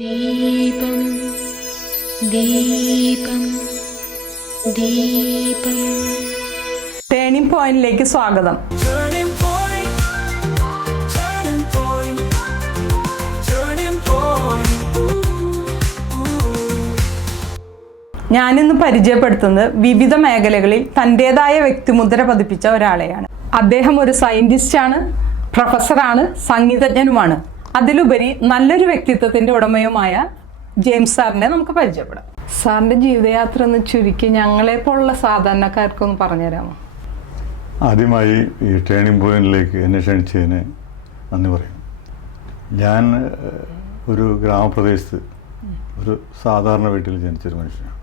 ദീപം ദീപം ദീപം. ടേണിംഗ് പോയിന്റിലേക്ക് സ്വാഗതം. ഞാനിന്ന് പരിചയപ്പെടുത്തുന്നത് വിവിധ മേഖലകളിൽ തൻ്റെതായ വ്യക്തിമുദ്ര പതിപ്പിച്ച ഒരാളെയാണ്. അദ്ദേഹം ഒരു സയന്റിസ്റ്റാണ്, പ്രൊഫസറാണ്, സംഗീതജ്ഞനുമാണ്. അതിലുപരി നല്ലൊരു വ്യക്തിത്വത്തിന്റെ ഉടമയുമായ ജെയിംസ് സാറിനെ നമുക്ക് പരിചയപ്പെടാം. സാറിന്റെ ജീവിതയാത്ര എന്ന് ചുരുക്കി ഞങ്ങളെപ്പോലുള്ള സാധാരണക്കാർക്കൊന്ന് പറഞ്ഞുതരാമോ? ആദ്യമായി ഈ ടേണിംഗ് പോയിന്റിലേക്ക് എന്നെ ക്ഷണിച്ചതിന് നന്ദി പറയും. ഞാൻ ഒരു ഗ്രാമപ്രദേശത്ത് ഒരു സാധാരണ വീട്ടിൽ ജനിച്ചൊരു മനുഷ്യനാണ്.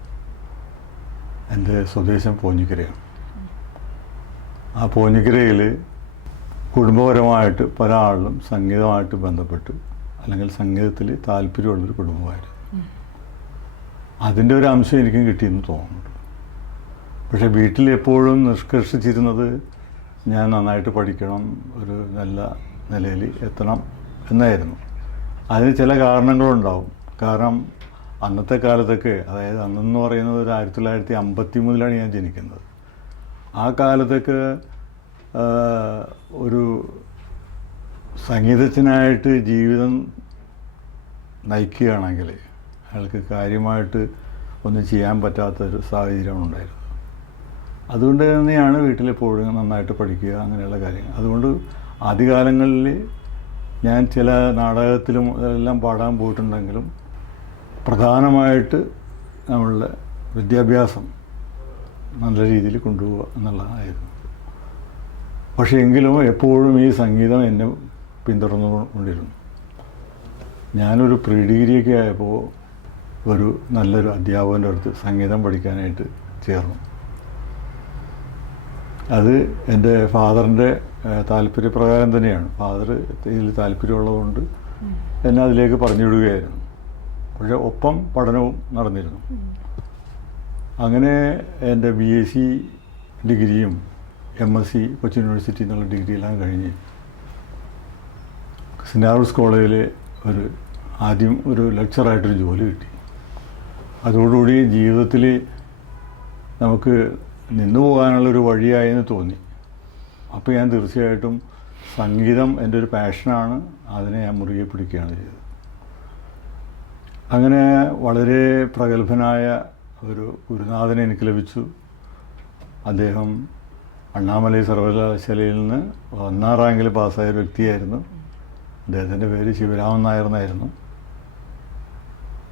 എൻ്റെ സ്വദേശം പോഞ്ഞിക്കരയാണ്. ആ പോഞ്ഞിക്കരയിൽ കുടുംബപരമായിട്ട് പല ആളും സംഗീതമായിട്ട് ബന്ധപ്പെട്ട് അല്ലെങ്കിൽ സംഗീതത്തിൽ താല്പര്യമുള്ളൊരു കുടുംബമായിരുന്നു. അതിൻ്റെ ഒരു അംശം എനിക്കും കിട്ടിയെന്ന് തോന്നുന്നുണ്ട്. പക്ഷേ വീട്ടിൽ എപ്പോഴും നിഷ്കർഷിച്ചിരുന്നത് ഞാൻ നന്നായിട്ട് പഠിക്കണം, ഒരു നല്ല നിലയിൽ എത്തണം എന്നായിരുന്നു. അതിന് ചില കാരണങ്ങളുണ്ടാവും. കാരണം അന്നത്തെ കാലത്തൊക്കെ, അതായത് അന്നെന്ന് പറയുന്നത് ഒരു 1953 ഞാൻ ജനിക്കുന്നത്. ആ കാലത്തൊക്കെ ഒരു സംഗീതജ്ഞനായിട്ട് ജീവിതം നയിക്കുകയാണെങ്കിൽ അയാൾക്ക് കാര്യമായിട്ട് ഒന്നും ചെയ്യാൻ പറ്റാത്തൊരു സാഹചര്യമാണ് ഉണ്ടായിരുന്നത്. അതുകൊണ്ട് തന്നെയാണ് വീട്ടിലെപ്പോഴും നന്നായിട്ട് പഠിക്കുക, അങ്ങനെയുള്ള കാര്യങ്ങൾ. അതുകൊണ്ട് ആദ്യകാലങ്ങളിൽ ഞാൻ ചില നാടകത്തിലും എല്ലാം പാടാൻ പോയിട്ടുണ്ടെങ്കിലും പ്രധാനമായിട്ട് നമ്മളുടെ വിദ്യാഭ്യാസം നല്ല രീതിയിൽ കൊണ്ടുപോവുക എന്നുള്ളതായിരുന്നു. പക്ഷേ എങ്കിലും എപ്പോഴും ഈ സംഗീതം എന്നെ പിന്തുടർന്നുകൊണ്ടിരുന്നു. ഞാനൊരു പ്രീ ഡിഗ്രിയൊക്കെ ആയപ്പോൾ ഒരു നല്ലൊരു അധ്യാപകൻ്റെ അടുത്ത് സംഗീതം പഠിക്കാനായിട്ട് ചേർന്നു. അത് എൻ്റെ ഫാദറിൻ്റെ താല്പര്യപ്രകാരം തന്നെയാണ്. ഫാദർ ഇതിൽ താല്പര്യമുള്ളതുകൊണ്ട് എന്നെ അതിലേക്ക് പറഞ്ഞു വിടുകയായിരുന്നു. പക്ഷേ ഒപ്പം പഠനവും നടന്നിരുന്നു. അങ്ങനെ എൻ്റെ BSc ഡിഗ്രിയും MSc കൊച്ചിൻ യൂണിവേഴ്സിറ്റി എന്നുള്ള ഡിഗ്രിയെല്ലാം കഴിഞ്ഞ് സെൻറ് ആൽബർട്ട്സ് കോളേജിൽ ആദ്യം ഒരു ലെക്ചറായിട്ടൊരു ജോലി കിട്ടി. അതോടുകൂടി ജീവിതത്തിൽ നമുക്ക് നിന്നു പോകാനുള്ളൊരു വഴിയായെന്ന് തോന്നി. അപ്പോൾ ഞാൻ തീർച്ചയായിട്ടും സംഗീതം എൻ്റെ ഒരു പാഷനാണ്, അതിനെ ഞാൻ മുറുകെ പിടിക്കുകയാണ് ചെയ്തത്. അങ്ങനെ വളരെ പ്രഗത്ഭനായ ഒരു ഗുരുനാഥനെ എനിക്ക് ലഭിച്ചു. അദ്ദേഹം അണ്ണാമലൈ സർവകലാശാലയിൽ നിന്ന് 1ാം റാങ്കിൽ പാസ്സായ ഒരു വ്യക്തിയായിരുന്നു. അദ്ദേഹത്തിൻ്റെ പേര് ശിവരാമൻ നായർ എന്നായിരുന്നു.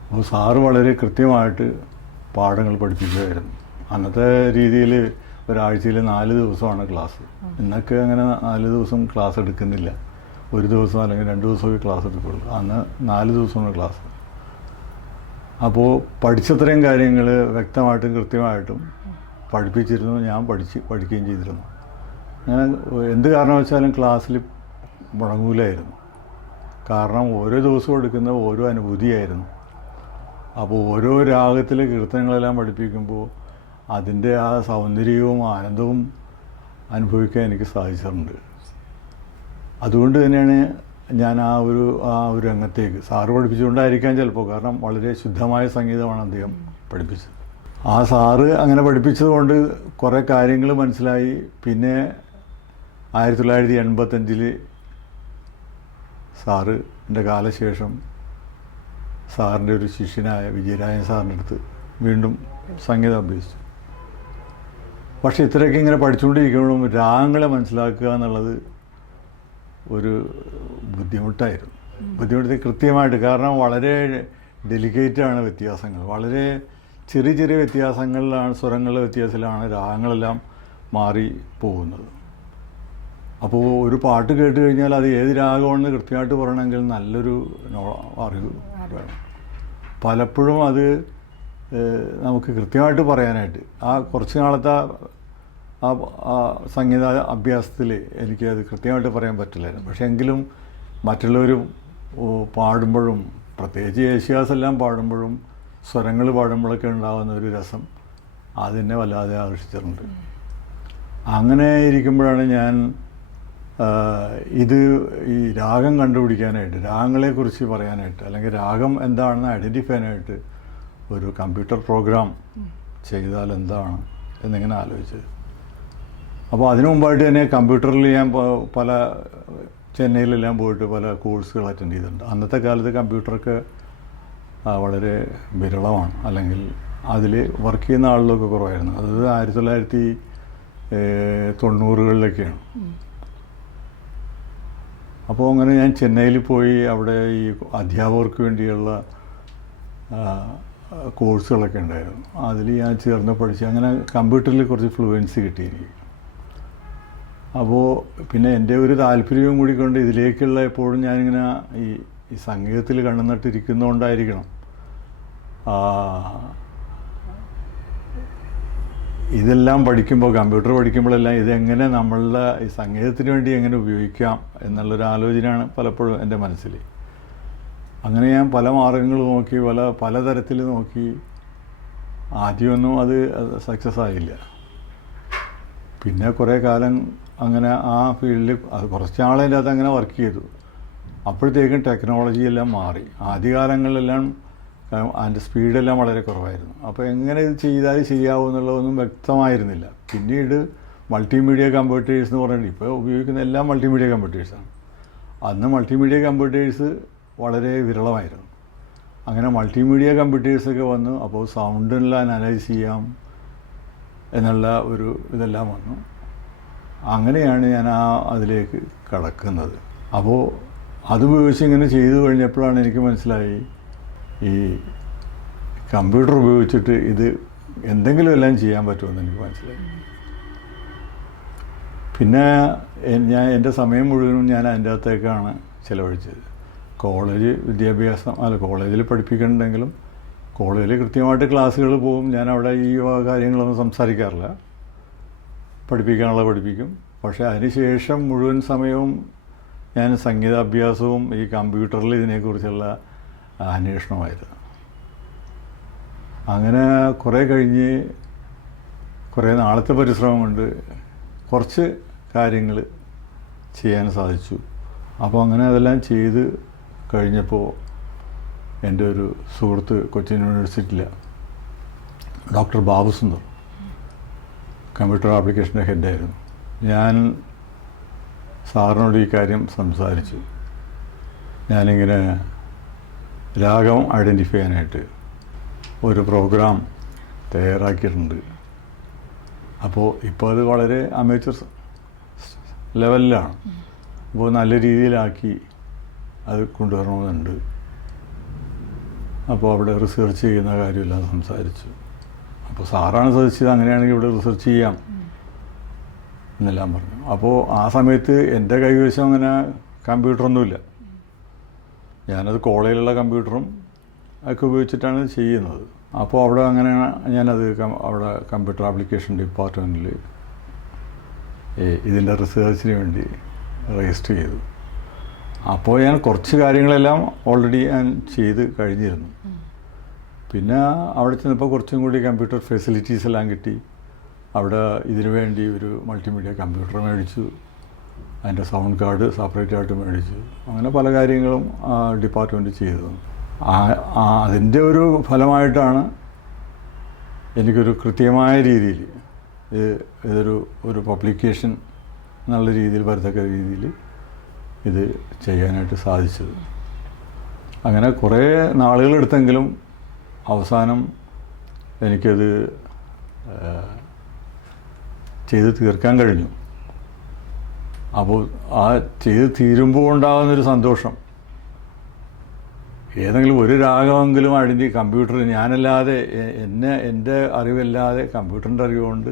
അപ്പോൾ സാറ് വളരെ കൃത്യമായിട്ട് പാഠങ്ങൾ പഠിപ്പിക്കുമായിരുന്നു. അന്നത്തെ രീതിയിൽ ഒരാഴ്ചയിൽ 4 ദിവസമാണ് ക്ലാസ്. ഇന്നൊക്കെ അങ്ങനെ 4 ദിവസം ക്ലാസ് എടുക്കുന്നില്ല. ഒരു ദിവസം അല്ലെങ്കിൽ 2 ദിവസമൊക്കെ ക്ലാസ് എടുക്കുള്ളൂ. അന്ന് 4 ദിവസമാണ് ക്ലാസ്. അപ്പോൾ പഠിച്ചത്രയും കാര്യങ്ങൾ വ്യക്തമായിട്ടും കൃത്യമായിട്ടും പഠിപ്പിച്ചിരുന്നു. ഞാൻ പഠിക്കുകയും ചെയ്തിരുന്നു. ഞാൻ എന്ത് കാരണവശാലും ക്ലാസ്സിൽ മുടങ്ങൂലായിരുന്നു. കാരണം ഓരോ ദിവസവും എടുക്കുന്ന ഓരോ അനുഭൂതിയായിരുന്നു. അപ്പോൾ ഓരോ രാഗത്തിലെ കീർത്തനങ്ങളെല്ലാം പഠിപ്പിക്കുമ്പോൾ അതിൻ്റെ ആ സൗന്ദര്യവും ആനന്ദവും അനുഭവിക്കാൻ എനിക്ക് സാധിച്ചിട്ടുണ്ട്. അതുകൊണ്ട് തന്നെയാണ് ഞാൻ ആ ഒരു രംഗത്തേക്ക് സാറ് പഠിപ്പിച്ചുകൊണ്ടായിരിക്കാം ചിലപ്പോൾ. കാരണം വളരെ ശുദ്ധമായ സംഗീതമാണ് അദ്ദേഹം പഠിപ്പിച്ചത്. ആ സാറ് അങ്ങനെ പഠിപ്പിച്ചതുകൊണ്ട് കുറേ കാര്യങ്ങൾ മനസ്സിലായി. പിന്നെ 1985 സാറിൻ്റെ കാലശേഷം സാറിൻ്റെ ഒരു ശിഷ്യനായ വിജയരാജൻ സാറിൻ്റെ അടുത്ത് വീണ്ടും സംഗീതം അഭ്യസിച്ചു. പക്ഷേ ഇത്രയൊക്കെ ഇങ്ങനെ പഠിച്ചുകൊണ്ടിരിക്കുമ്പോഴും രാഗങ്ങളെ മനസ്സിലാക്കുക എന്നുള്ളത് ഒരു ബുദ്ധിമുട്ട് കൃത്യമായിട്ട്. കാരണം വളരെ ഡെലിക്കേറ്റാണ് വ്യത്യാസങ്ങൾ. വളരെ ചെറിയ ചെറിയ വ്യത്യാസങ്ങളിലാണ്, സ്വരങ്ങളുടെ വ്യത്യാസത്തിലാണ് രാഗങ്ങളെല്ലാം മാറി പോകുന്നത്. അപ്പോൾ ഒരു പാട്ട് കേട്ട് കഴിഞ്ഞാൽ അത് ഏത് രാഗമാണെന്ന് കൃത്യമായിട്ട് പറയണമെങ്കിൽ നല്ലൊരു അറിവ് വേണം. പലപ്പോഴും അത് നമുക്ക് കൃത്യമായിട്ട് പറയാനായിട്ട് ആ കുറച്ച് നാളത്തെ ആ സംഗീത അഭ്യാസത്തിൽ എനിക്കത് കൃത്യമായിട്ട് പറയാൻ പറ്റില്ലായിരുന്നു. പക്ഷേ എങ്കിലും മറ്റുള്ളവർ പാടുമ്പോഴും, പ്രത്യേകിച്ച് യേശുദാസ് എല്ലാം പാടുമ്പോഴും സ്വരങ്ങൾ പാടുമ്പോഴൊക്കെ ഉണ്ടാകുന്ന ഒരു രസം അതെന്നെ വല്ലാതെ ആകർഷിച്ചിട്ടുണ്ട്. അങ്ങനെ ഇരിക്കുമ്പോഴാണ് ഞാൻ ഇത് ഈ രാഗം കണ്ടുപിടിക്കാനായിട്ട്, രാഗങ്ങളെക്കുറിച്ച് പറയാനായിട്ട്, അല്ലെങ്കിൽ രാഗം എന്താണെന്ന് ഐഡൻറ്റിഫൈ ചെയ്യാനായിട്ട് ഒരു കമ്പ്യൂട്ടർ പ്രോഗ്രാം ചെയ്താൽ എന്താണ് എന്നിങ്ങനെ ആലോചിച്ചത്. അപ്പോൾ അതിനു മുമ്പായിട്ട് തന്നെ കമ്പ്യൂട്ടറിൽ ഞാൻ പല ചെന്നൈയിലെല്ലാം പോയിട്ട് പല കോഴ്സുകൾ അറ്റൻഡ് ചെയ്തിട്ടുണ്ട്. അന്നത്തെ കാലത്ത് കമ്പ്യൂട്ടറൊക്കെ വളരെ വിരളമാണ്, അല്ലെങ്കിൽ അതിൽ വർക്ക് ചെയ്യുന്ന ആളുകളൊക്കെ കുറവായിരുന്നു. അത് 1990-കളിലൊക്കെയാണ്. അപ്പോൾ അങ്ങനെ ഞാൻ ചെന്നൈയിൽ പോയി അവിടെ ഈ അധ്യാപകർക്ക് വേണ്ടിയുള്ള കോഴ്സുകളൊക്കെ ഉണ്ടായിരുന്നു. അതിൽ ഞാൻ ചേർന്ന് പഠിച്ച് അങ്ങനെ കമ്പ്യൂട്ടറിൽ കുറച്ച് ഫ്ലുവൻസി കിട്ടി എനിക്ക്. അപ്പോൾ പിന്നെ എൻ്റെ ഒരു താല്പര്യവും കൂടി കൊണ്ട് ഇതിലേക്കുള്ള എപ്പോഴും ഞാനിങ്ങനെ ഈ സംഗീതത്തിൽ കണ്ണുനട്ടിരിക്കുന്നതുകൊണ്ടായിരിക്കണം ഇതെല്ലാം പഠിക്കുമ്പോൾ, കമ്പ്യൂട്ടർ പഠിക്കുമ്പോഴെല്ലാം ഇതെങ്ങനെ നമ്മളുടെ ഈ സംഗീതത്തിന് വേണ്ടി എങ്ങനെ ഉപയോഗിക്കാം എന്നുള്ളൊരു ആലോചനയാണ് പലപ്പോഴും എൻ്റെ മനസ്സിൽ. അങ്ങനെ ഞാൻ പല മാർഗങ്ങൾ നോക്കി, പലതരത്തിൽ നോക്കി. ആദ്യമൊന്നും അത് സക്സസ് ആയില്ല. പിന്നെ കുറേ കാലം അങ്ങനെ ആ ഫീൽഡിൽ അത് കുറച്ച് നാളതിൻ്റെ അകത്ത് അങ്ങനെ വർക്ക് ചെയ്തു. അപ്പോഴത്തേക്കും ടെക്നോളജി എല്ലാം മാറി. ആദ്യകാലങ്ങളിലെല്ലാം അതിൻ്റെ സ്പീഡെല്ലാം വളരെ കുറവായിരുന്നു. അപ്പോൾ എങ്ങനെ ഇത് ചെയ്താൽ ശരിയാവും എന്നുള്ളതൊന്നും വ്യക്തമായിരുന്നില്ല. പിന്നീട് മൾട്ടിമീഡിയ കമ്പ്യൂട്ടേഴ്സ് എന്ന് പറഞ്ഞിട്ട് ഇപ്പോൾ ഉപയോഗിക്കുന്ന എല്ലാം മൾട്ടിമീഡിയ കമ്പ്യൂട്ടേഴ്സാണ്. അന്ന് മൾട്ടിമീഡിയ കമ്പ്യൂട്ടേഴ്സ് വളരെ വിരളമായിരുന്നു. അങ്ങനെ മൾട്ടിമീഡിയ കമ്പ്യൂട്ടേഴ്സൊക്കെ വന്നു. അപ്പോൾ സൗണ്ടെല്ലാം അനലൈസ് ചെയ്യാം എന്നുള്ള ഒരു ഇതെല്ലാം വന്നു. അങ്ങനെയാണ് ഞാൻ അതിലേക്ക് കടക്കുന്നത്. അപ്പോൾ അതുപയോഗിച്ച് ഇങ്ങനെ ചെയ്തു കഴിഞ്ഞപ്പോഴാണ് എനിക്ക് മനസ്സിലായി ഈ കമ്പ്യൂട്ടർ ഉപയോഗിച്ചിട്ട് ഇത് എന്തെങ്കിലും എല്ലാം ചെയ്യാൻ പറ്റുമെന്ന് എനിക്ക് മനസ്സിലായി. പിന്നെ എൻ്റെ സമയം മുഴുവനും ഞാൻ അതിൻ്റെ അകത്തേക്കാണ് ചിലവഴിച്ചത്. കോളേജ് വിദ്യാഭ്യാസം കോളേജിൽ പഠിപ്പിക്കുന്നുണ്ടെങ്കിലും കോളേജിൽ കൃത്യമായിട്ട് ക്ലാസ്സുകൾ പോകും. ഞാൻ അവിടെ ഈ കാര്യങ്ങളൊന്നും സംസാരിക്കാറില്ല. പഠിപ്പിക്കാനുള്ള പഠിപ്പിക്കും. പക്ഷേ അതിനുശേഷം മുഴുവൻ സമയവും ഞാൻ സംഗീതാഭ്യാസവും ഈ കമ്പ്യൂട്ടറിൽ ഇതിനെക്കുറിച്ചുള്ള അന്വേഷണമായിരുന്നു. അങ്ങനെ കുറേ കഴിഞ്ഞ് കുറേ നാളത്തെ പരിശ്രമം കൊണ്ട് കുറച്ച് കാര്യങ്ങൾ ചെയ്യാൻ സാധിച്ചു. അപ്പോൾ അങ്ങനെ അതെല്ലാം ചെയ്ത് കഴിഞ്ഞപ്പോൾ എൻ്റെ ഒരു സുഹൃത്ത് കൊച്ചിൻ യൂണിവേഴ്സിറ്റിയിലെ ഡോക്ടർ ബാബുസുന്ദർ കമ്പ്യൂട്ടർ ആപ്ലിക്കേഷൻ്റെ ഹെഡായിരുന്നു. ഞാൻ സാറിനോട് ഈ കാര്യം സംസാരിച്ചു. ഞാനിങ്ങനെ രാഗം ഐഡൻറ്റിഫൈ ചെയ്യാനായിട്ട് ഒരു പ്രോഗ്രാം തയ്യാറാക്കിയിട്ടുണ്ട്. അപ്പോൾ ഇപ്പോൾ അത് വളരെ അമേച്ചർ ലെവലിലാണ്. അപ്പോൾ നല്ല രീതിയിലാക്കി അത് കൊണ്ടുവരണമെന്നുണ്ട്. അപ്പോൾ അവിടെ റിസർച്ച് ചെയ്യുന്ന കാര്യമെല്ലാം സംസാരിച്ചു. അപ്പോൾ സാറാണ് സജസ്റ്റ് അങ്ങനെയാണെങ്കിൽ ഇവിടെ റിസർച്ച് ചെയ്യാം എന്നെല്ലാം പറഞ്ഞു. അപ്പോൾ ആ സമയത്ത് എൻ്റെ കൈവശം അങ്ങനെ കമ്പ്യൂട്ടറൊന്നുമില്ല. ഞാനത് കോളേജിലുള്ള കമ്പ്യൂട്ടറും ഒക്കെ ഉപയോഗിച്ചിട്ടാണ് ചെയ്യുന്നത്. അപ്പോൾ അവിടെ അങ്ങനെ ഞാനത് അവിടെ കമ്പ്യൂട്ടർ ആപ്ലിക്കേഷൻ ഡിപ്പാർട്ട്മെൻറ്റിൽ ഇതിൻ്റെ റിസർച്ചിന് വേണ്ടി രജിസ്റ്റർ ചെയ്തു. അപ്പോൾ ഞാൻ കുറച്ച് കാര്യങ്ങളെല്ലാം ഓൾറെഡി ഞാൻ ചെയ്ത് കഴിഞ്ഞിരുന്നു. പിന്നെ അവിടെ ചെന്നപ്പോൾ കുറച്ചും കൂടി കമ്പ്യൂട്ടർ ഫെസിലിറ്റീസ് എല്ലാം കിട്ടി. അവിടെ ഇതിനു വേണ്ടി ഒരു മൾട്ടിമീഡിയ കമ്പ്യൂട്ടർ മേടിച്ചു. അതിൻ്റെ സൗണ്ട് കാർഡ് സെപ്പറേറ്റ് ആയിട്ട് മേടിച്ചു. അങ്ങനെ പല കാര്യങ്ങളും ഡിപ്പാർട്ട്മെൻറ്റ് ചെയ്തു. അതിൻ്റെ ഒരു ഫലമായിട്ടാണ് എനിക്കൊരു കൃത്യമായ രീതിയിൽ ഇതൊരു പബ്ലിക്കേഷൻ എന്നുള്ള രീതിയിൽ വരത്തക്ക രീതിയിൽ ഇത് ചെയ്യാനായിട്ട് സാധിച്ചത്. അങ്ങനെ കുറേ നാളുകളെടുത്തെങ്കിലും അവസാനം എനിക്കത് ചെയ്ത് തീർക്കാൻ കഴിഞ്ഞു. അപ്പോൾ ആ ചെയ്ത് തീരുമ്പോൾ ഉണ്ടാകുന്നൊരു സന്തോഷം, ഏതെങ്കിലും ഒരു രാഗമെങ്കിലും കമ്പ്യൂട്ടർ ഞാനല്ലാതെ എൻ്റെ അറിവല്ലാതെ കമ്പ്യൂട്ടറിൻ്റെ അറിവുകൊണ്ട്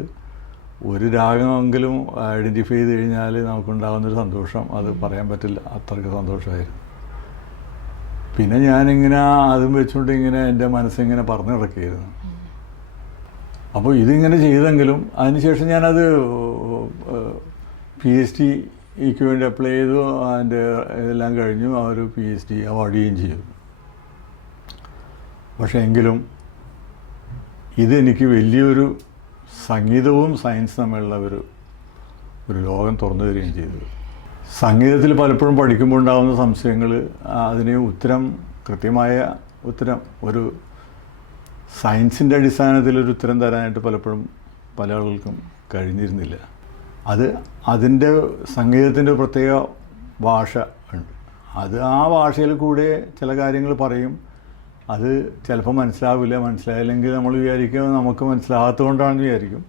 ഒരു രാഗമെങ്കിലും ഐഡൻറ്റിഫൈ ചെയ്ത് കഴിഞ്ഞാൽ നമുക്കുണ്ടാകുന്നൊരു സന്തോഷം അത് പറയാൻ പറ്റില്ല. അത്രയ്ക്ക് സന്തോഷമായിരുന്നു. പിന്നെ ഞാനിങ്ങനെ അതും വെച്ചുകൊണ്ട് ഇങ്ങനെ എൻ്റെ മനസ്സിങ്ങനെ പറഞ്ഞു കിടക്കുകയായിരുന്നു. അപ്പോൾ ഇതിങ്ങനെ ചെയ്തെങ്കിലും അതിനുശേഷം ഞാനത് PhDക്ക് വേണ്ടി അപ്ലൈ ചെയ്തു. അതിൻ്റെ ഇതെല്ലാം കഴിഞ്ഞു. ആ ഒരു PhD അവാർഡുകയും ചെയ്തു. പക്ഷേ എങ്കിലും ഇതെനിക്ക് വലിയൊരു സംഗീതവും സയൻസും തമ്മിലുള്ള ഒരു ലോകം തുറന്നു തരികയും ചെയ്തു. സംഗീതത്തിൽ പലപ്പോഴും പഠിക്കുമ്പോൾ ഉണ്ടാകുന്ന സംശയങ്ങൾ, അതിന് കൃത്യമായ ഉത്തരം ഒരു സയൻസിൻ്റെ അടിസ്ഥാനത്തിലൊരു ഉത്തരം തരാനായിട്ട് പലപ്പോഴും പല ആളുകൾക്കും കഴിഞ്ഞിരുന്നില്ല. അതിൻ്റെ സംഗീതത്തിൻ്റെ പ്രത്യേക ഭാഷ ഉണ്ട്. ആ ഭാഷയിൽ കൂടെ ചില കാര്യങ്ങൾ പറയും. അത് ചിലപ്പോൾ മനസ്സിലായില്ലെങ്കിൽ നമ്മൾ വിചാരിക്കും നമുക്ക് മനസ്സിലാകാത്തതുകൊണ്ടാണെന്ന് വിചാരിക്കും.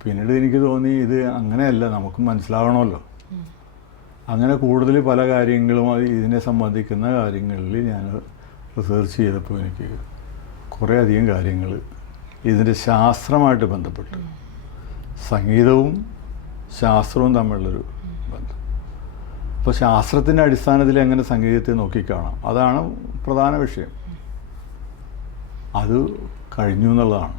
പിന്നീട് എനിക്ക് തോന്നി ഇത് അങ്ങനെയല്ല, നമുക്ക് മനസ്സിലാകണമല്ലോ. അങ്ങനെ കൂടുതൽ പല കാര്യങ്ങളും ഇതിനെ സംബന്ധിക്കുന്ന കാര്യങ്ങളിൽ ഞാൻ റിസർച്ച് ചെയ്തപ്പോൾ എനിക്ക് കുറേ അധികം കാര്യങ്ങൾ ഇതിൻ്റെ ശാസ്ത്രമായിട്ട് ബന്ധപ്പെട്ട്, സംഗീതവും ശാസ്ത്രവും തമ്മിലുള്ളൊരു ബന്ധം. അപ്പോൾ ശാസ്ത്രത്തിൻ്റെ അടിസ്ഥാനത്തിൽ എങ്ങനെ സംഗീതത്തെ നോക്കിക്കാണാം, അതാണ് പ്രധാന വിഷയം. അത് കഴിഞ്ഞു എന്നുള്ളതാണ്.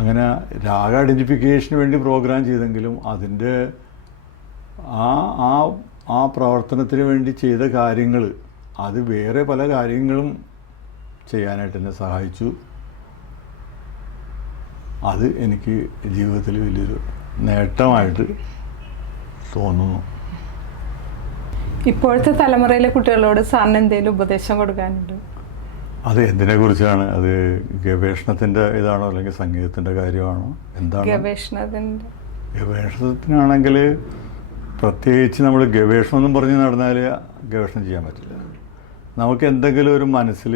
അങ്ങനെ രാഗ ഐഡൻറ്റിഫിക്കേഷന് വേണ്ടി പ്രോഗ്രാം ചെയ്തെങ്കിലും അതിൻ്റെ ആ പ്രവർത്തനത്തിന് വേണ്ടി ചെയ്ത കാര്യങ്ങൾ അത് വേറെ പല കാര്യങ്ങളും ചെയ്യാനായിട്ട് എന്നെ സഹായിച്ചു. അത് എനിക്ക് ജീവിതത്തിൽ വലിയൊരു നേട്ടമായിട്ട് തോന്നുന്നു. ഇപ്പോഴത്തെ തലമുറയിലെ കുട്ടികളോട് സാറിന് എന്തെങ്കിലും ഉപദേശം കൊടുക്കാനുണ്ട്? അത് എന്തിനെക്കുറിച്ചാണ്? അത് ഗവേഷണത്തിൻ്റെ ഇതാണോ അല്ലെങ്കിൽ സംഗീതത്തിൻ്റെ കാര്യമാണോ? എന്താണ് ഗവേഷണത്തിനാണെങ്കിൽ പ്രത്യേകിച്ച് നമ്മൾ ഗവേഷണം എന്നും പറഞ്ഞ് നടന്നാൽ ഗവേഷണം ചെയ്യാൻ പറ്റില്ല. നമുക്ക് എന്തെങ്കിലും ഒരു മനസ്സിൽ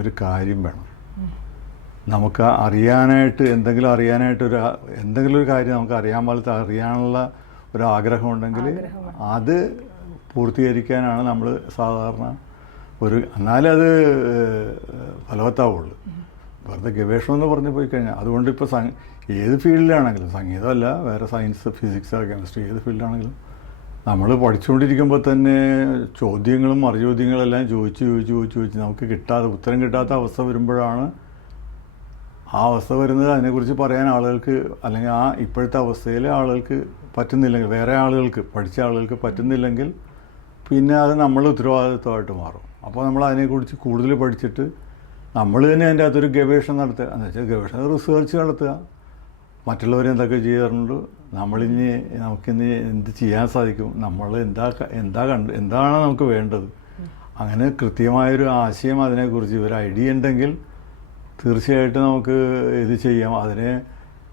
ഒരു കാര്യം വേണം. നമുക്ക് അറിയാനായിട്ട് എന്തെങ്കിലും ഒരു കാര്യം നമുക്ക് അറിയാൻ പോലത്തെ അറിയാനുള്ള ഒരു ആഗ്രഹമുണ്ടെങ്കിൽ അത് പൂർത്തീകരിക്കാനാണ് നമ്മൾ സാധാരണ എന്നാലേ അത് ഫലവത്താവുള്ളൂ. വെറുതെ ഗവേഷണം എന്ന് പറഞ്ഞു പോയി കഴിഞ്ഞാൽ അതുകൊണ്ട് ഇപ്പോൾ ഏത് ഫീൽഡിലാണെങ്കിലും, സംഗീതമല്ല, വേറെ സയൻസ്, ഫിസിക്സ്, കെമിസ്ട്രി, ഏത് ഫീൽഡാണെങ്കിലും നമ്മൾ പഠിച്ചുകൊണ്ടിരിക്കുമ്പോൾ തന്നെ ചോദ്യങ്ങളും മറുചോദ്യങ്ങളെല്ലാം ചോദിച്ച് നമുക്ക് ഉത്തരം കിട്ടാത്ത അവസ്ഥ വരുമ്പോഴാണ് ആ അവസ്ഥ വരുന്നത്. അതിനെക്കുറിച്ച് പറയാൻ ആളുകൾക്ക്, അല്ലെങ്കിൽ ഇപ്പോഴത്തെ അവസ്ഥയിൽ ആളുകൾക്ക് പറ്റുന്നില്ലെങ്കിൽ, വേറെ ആളുകൾക്ക്, പഠിച്ച ആളുകൾക്ക് പറ്റുന്നില്ലെങ്കിൽ പിന്നെ അത് നമ്മൾ ഉത്തരവാദിത്വമായിട്ട് മാറും. അപ്പോൾ നമ്മൾ അതിനെക്കുറിച്ച് കൂടുതൽ പഠിച്ചിട്ട് നമ്മൾ തന്നെ അതിൻ്റെ അകത്തൊരു ഗവേഷണം നടത്തുക. എന്ന് വെച്ചാൽ ഗവേഷണം റിസർച്ച് നടത്തുക. മറ്റുള്ളവരെന്തൊക്കെ ചെയ്യാറുണ്ട്, നമുക്കിന്ന് എന്ത് ചെയ്യാൻ സാധിക്കും, നമ്മൾ എന്താണ് നമുക്ക് വേണ്ടത്, അങ്ങനെ കൃത്യമായൊരു ആശയം അതിനെക്കുറിച്ച് ഒരു ഐഡിയ ഉണ്ടെങ്കിൽ തീർച്ചയായിട്ടും നമുക്ക് ഇത് ചെയ്യാം. അതിനെ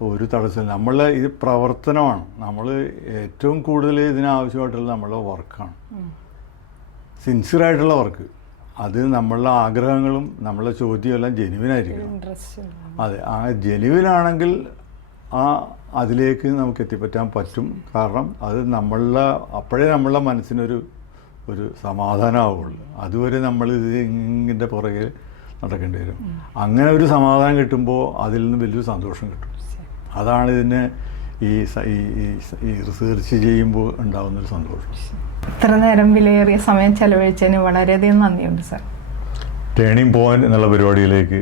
ഒരു തടസ്സം. ഇത് പ്രവർത്തനമാണ്. നമ്മൾ ഏറ്റവും കൂടുതൽ ഇതിനാവശ്യമായിട്ടുള്ള നമ്മളുടെ വർക്കാണ്, സിൻസിയറായിട്ടുള്ള വർക്ക്. അത് നമ്മളുടെ ആഗ്രഹങ്ങളും നമ്മളുടെ ചോദ്യവും എല്ലാം ജെനുവിനായിരിക്കണം. അതെ, ജെനുവിനാണെങ്കിൽ അതിലേക്ക് നമുക്ക് എത്തിപ്പറ്റാൻ പറ്റും. കാരണം അത് അപ്പോഴേ നമ്മളുടെ മനസ്സിനൊരു സമാധാനമാവുള്ളൂ. അതുവരെ നമ്മൾ ഇതിൻ്റെ പുറകെ നടക്കേണ്ടി വരും. അങ്ങനെ ഒരു സമാധാനം കിട്ടുമ്പോൾ അതിൽ നിന്ന് വലിയൊരു സന്തോഷം കിട്ടും. അതാണ് ഇതിനെ ഈ റിസർച്ച് ചെയ്യുമ്പോൾ ഉണ്ടാകുന്നൊരു സന്തോഷം. ഇത്ര നേരം വിലയേറിയ സമയം ചെലവഴിച്ചതിന് വളരെയധികം നന്ദിയുണ്ട് സാർ. ടേണിംഗ് പോയിന്റ് എന്നുള്ള പരിപാടിയിലേക്ക്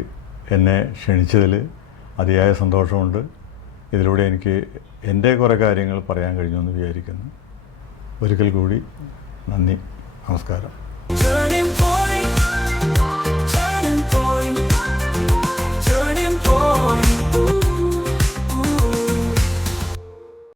എന്നെ ക്ഷണിച്ചതിൽ അതിയായ സന്തോഷമുണ്ട്. ഇതിലൂടെ എനിക്ക് എൻ്റെ കുറേ കാര്യങ്ങൾ പറയാൻ കഴിഞ്ഞു എന്ന് വിചാരിക്കുന്നു. ഒരിക്കൽ കൂടി നന്ദി, നമസ്കാരം.